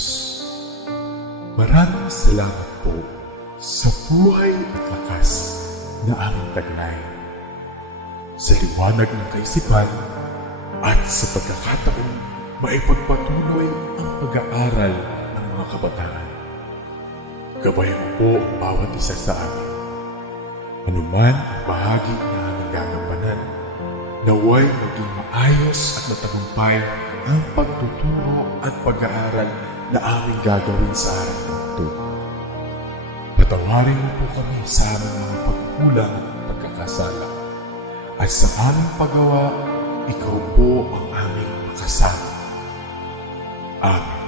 Diyos. Maraming salamat po sa buhay at lakas na aming taglay, sa liwanag ng kaisipan at sa pagkakataon maipagpatuloy ang pag-aaral ng mga kabataan. Gabayan mo po ang bawat isa sa amin. Anuman ang bahagi na aming gagampanan, naway maging maayos at matagumpay ang pagtuturo at pag-aaral na aming gagawin sa araw na ito. Patawarin mo po kami sa aming mga pagkulang at pagkakasala, at sa aming paggawa, ikaw po ang aming makasama. Amen.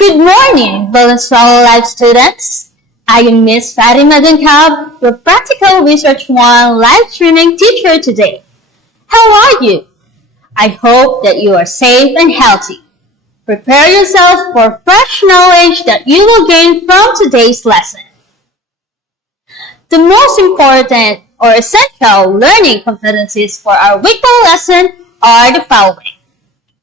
Good morning, Valenzuela Life students. I am Miss Fatima Duncab, your Practical Research 1 live streaming teacher today. How are you? I hope that you are safe and healthy. Prepare yourself for fresh knowledge that you will gain from today's lesson. The most important or essential learning competencies for our weekly lesson are the following.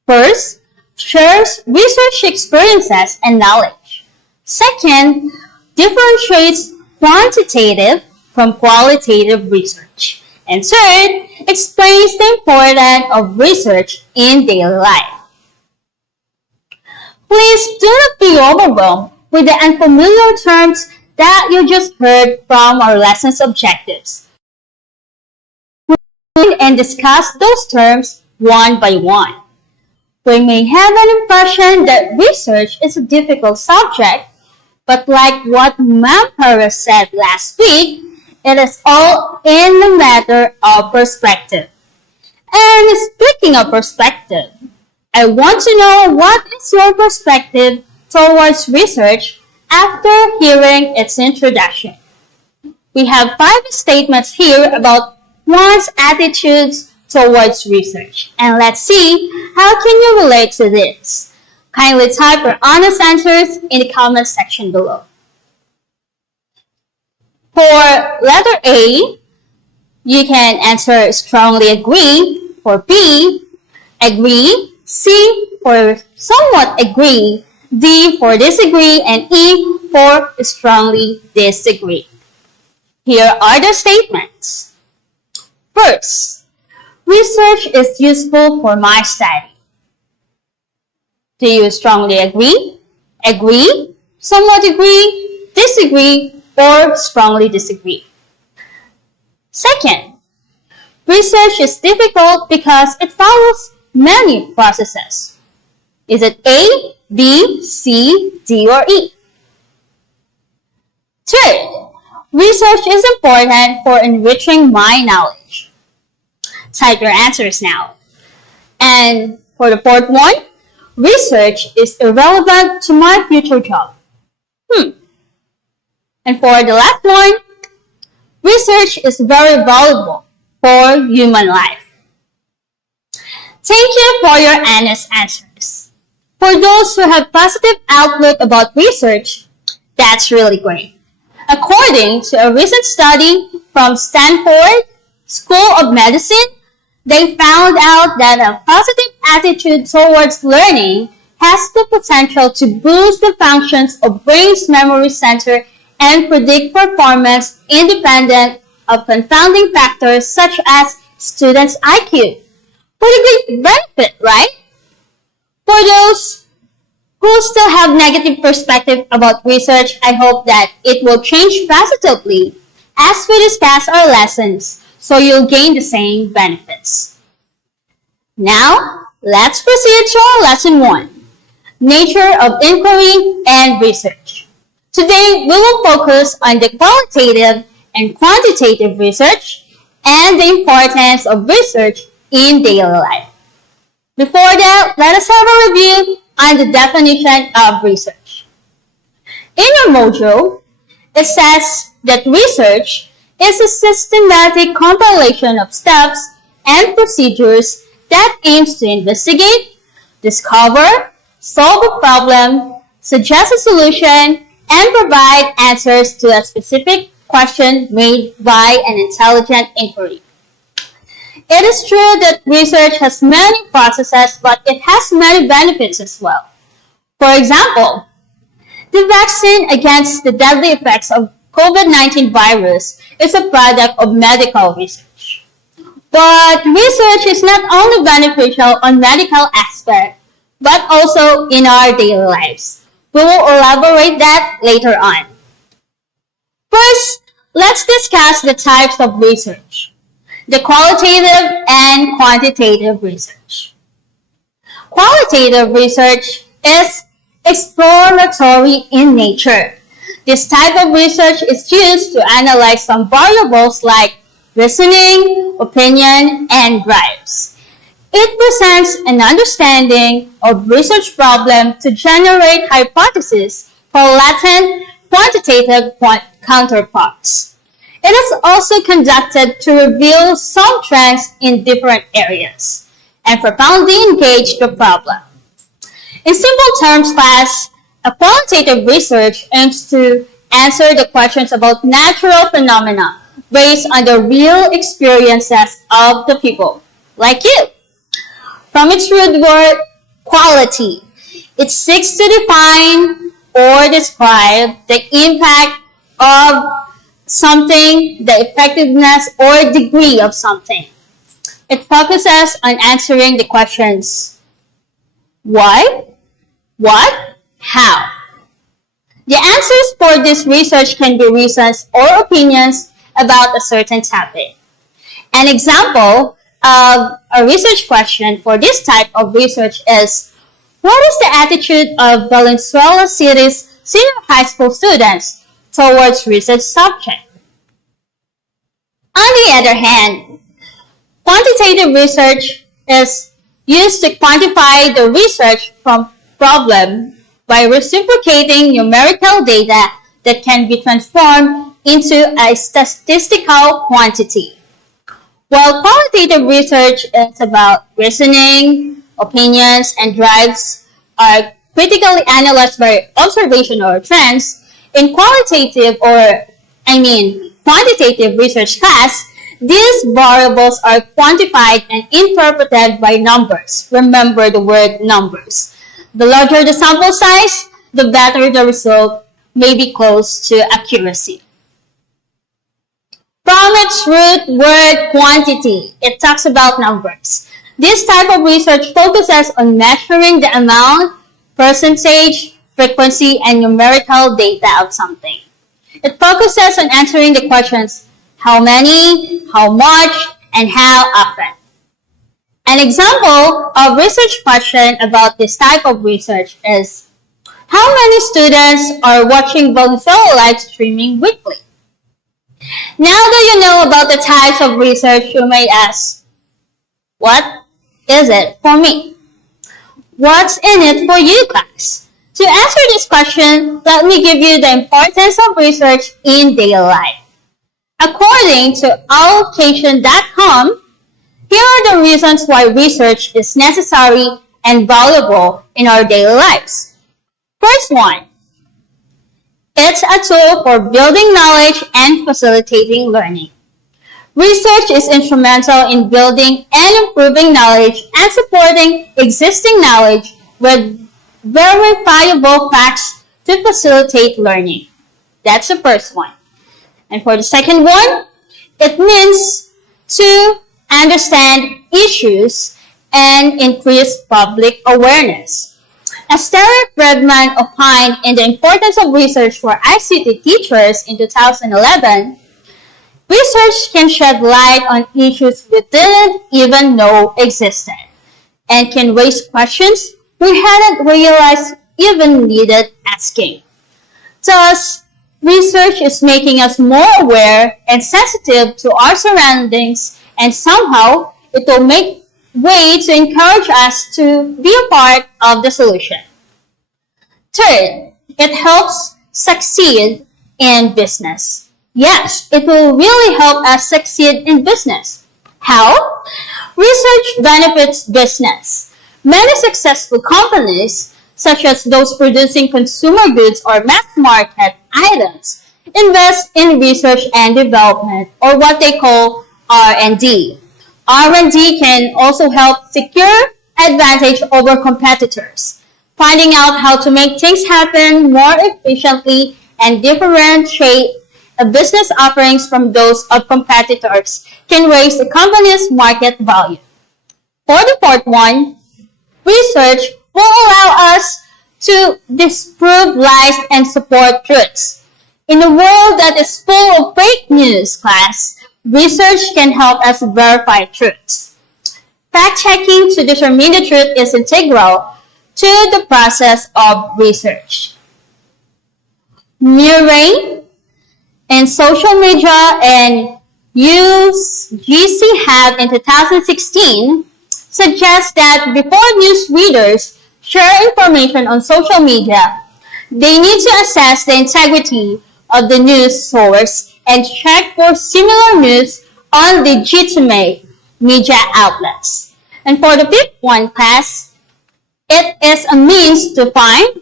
First, shares research experiences and knowledge. Second, differentiates quantitative from qualitative research. And third, explains the importance of research in daily life. Please do not be overwhelmed with the unfamiliar terms that you just heard from our lesson's objectives. And discuss those terms one by one. We may have an impression that research is a difficult subject, but like what Ma'am Perez said last week, it is all in the matter of perspective. And speaking of perspective, I want to know what is your perspective towards research after hearing its introduction. We have 5 statements here about one's attitudes towards research. And let's see, how can you relate to this? Kindly type your honest answers in the comment section below. For letter A, you can answer strongly agree. For B, agree. C for somewhat agree. D for disagree. And E for strongly disagree. Here are the statements. First, research is useful for my study. Do you strongly agree, somewhat agree, disagree, or strongly disagree? Second, research is difficult because it follows many processes. Is it A, B, C, D, or E? Third, research is important for enriching my knowledge. Type your answers now. And for the fourth one, research is irrelevant to my future job. And for the last one, research is very valuable for human life. Thank you for your honest answers. For those who have positive outlook about research, that's really great. According to a recent study from Stanford School of Medicine, they found out that a positive attitude towards learning has the potential to boost the functions of brain's memory center and predict performance independent of confounding factors such as students' IQ. What a great benefit, right? For those who still have negative perspective about research, I hope that it will change positively as we discuss our lessons, so you'll gain the same benefits. Now, let's proceed to our lesson 1, Nature of Inquiry and Research. Today, we will focus on the qualitative and quantitative research and the importance of research in daily life. Before that, let us have a review on the definition of research. In your module, it says that research is a systematic compilation of steps and procedures that aims to investigate, discover, solve a problem, suggest a solution, and provide answers to a specific question made by an intelligent inquiry. It is true that research has many processes, but it has many benefits as well. For example, the vaccine against the deadly effects of COVID-19 virus is a product of medical research. But research is not only beneficial on medical aspect, but also in our daily lives. We will elaborate that later on. First, let's discuss the types of research. The qualitative and quantitative research. Qualitative research is exploratory in nature. This type of research is used to analyze some variables like reasoning, opinion, and drives. It presents an understanding of research problem to generate hypotheses for latent quantitative counterparts. It is also conducted to reveal some trends in different areas and profoundly engage the problem. In simple terms, class, a qualitative research aims to answer the questions about natural phenomena based on the real experiences of the people, like you. From its root word, quality, it seeks to define or describe the impact of something, the effectiveness or degree of something. It focuses on answering the questions why, what, how. The answers for this research can be reasons or opinions about a certain topic. An example of a research question for this type of research is, what is the attitude of Valenzuela City's senior high school students towards research subject? On the other hand, quantitative research is used to quantify the research from problem by reciprocating numerical data that can be transformed into a statistical quantity. While qualitative research is about reasoning, opinions, and drives are critically analyzed by observation or trends, in quantitative research class, these variables are quantified and interpreted by numbers. Remember the word numbers. The larger the sample size, the better the result may be close to accuracy. From its root word quantity, it talks about numbers. This type of research focuses on measuring the amount, percentage, frequency, and numerical data of something. It focuses on answering the questions how many, how much, and how often. An example of research question about this type of research is, how many students are watching Valenzuela live streaming weekly? Now that you know about the types of research, you may ask, what is it for me? What's in it for you guys? To answer this question, let me give you the importance of research in daily life. According to allocation.com, here are the reasons why research is necessary and valuable in our daily lives. First one, it's a tool for building knowledge and facilitating learning. Research is instrumental in building and improving knowledge and supporting existing knowledge with verifiable facts to facilitate learning. That's the first one. And for the second one, it means to understand issues and increase public awareness. As Terry Fredman opined in the importance of research for ICT teachers in 2011, research can shed light on issues we didn't even know existed and can raise questions we hadn't realized even needed asking. Thus, research is making us more aware and sensitive to our surroundings, and somehow it will make way to encourage us to be a part of the solution. Third, it helps succeed in business. Yes, it will really help us succeed in business. How? Research benefits business. Many successful companies, such as those producing consumer goods or mass market items, invest in research and development, or what they call R&D. R&D can also help secure advantage over competitors. Finding out how to make things happen more efficiently and differentiate a business offerings from those of competitors can raise the company's market value. For the fourth one, research will allow us to disprove lies and support truths. In a world that is full of fake news, class, research can help us verify truths. Fact-checking to determine the truth is integral to the process of research. Mirroring in social media and UGC have in 2016 suggests that before news readers share information on social media, they need to assess the integrity of the news source and check for similar news on legitimate media outlets. And for the fifth one, class, it is a means to find,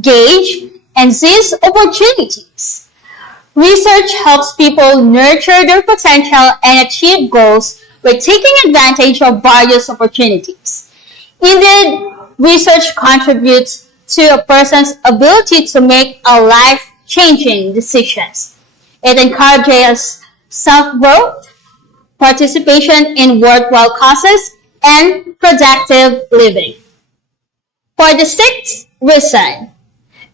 gauge, and seize opportunities. Research helps people nurture their potential and achieve goals by taking advantage of various opportunities. Indeed, research contributes to a person's ability to make a life-changing decisions. It encourages self-growth, participation in worthwhile causes, and productive living. For the sixth reason,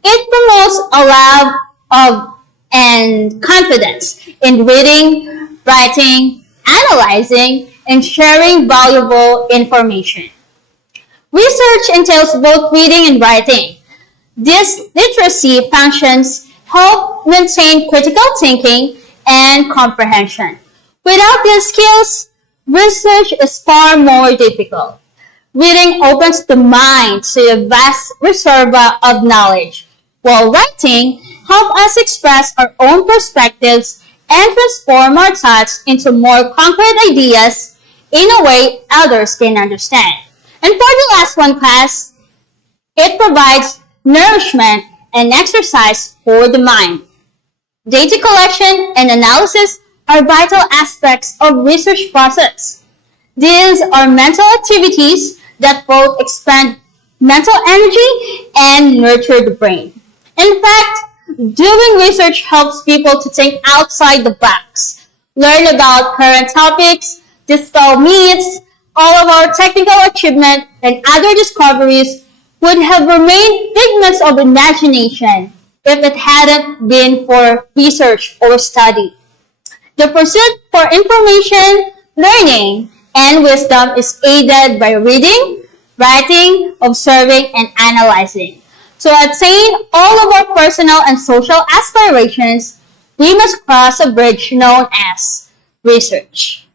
it promotes a love of and confidence in reading, writing, analyzing, and sharing valuable information. Research entails both reading and writing. These literacy functions help maintain critical thinking and comprehension. Without these skills, research is far more difficult. Reading opens the mind to a vast reservoir of knowledge, while writing helps us express our own perspectives and transform our thoughts into more concrete ideas in a way others can understand. And for the last one, class, it provides nourishment and exercise for the mind. Data collection and analysis are vital aspects of research process. These are mental activities that both expand mental energy and nurture the brain. In fact, doing research helps people to think outside the box, learn about current topics, dispel myths. All of our technical achievement and other discoveries would have remained figments of imagination if it hadn't been for research or study. The pursuit for information, learning, and wisdom is aided by reading, writing, observing, and analyzing. To attain all of our personal and social aspirations, we must cross a bridge known as research.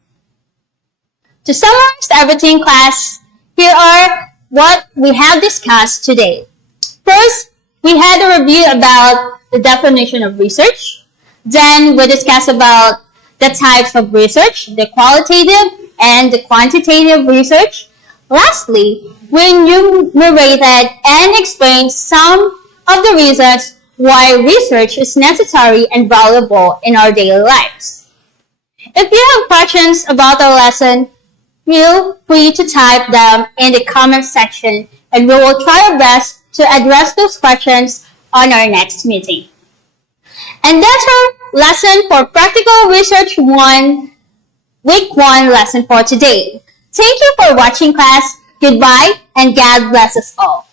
To summarize everything, class, here are what we have discussed today. First, we had a review about the definition of research. Then we discussed about the types of research, the qualitative and the quantitative research. Lastly, we enumerated and explained some of the reasons why research is necessary and valuable in our daily lives. If you have questions about our lesson, feel free to type them in the comment section and we will try our best to address those questions on our next meeting. And that's our lesson for Practical Research 1, Week 1 lesson for today. Thank you for watching, class. Goodbye and God bless us all.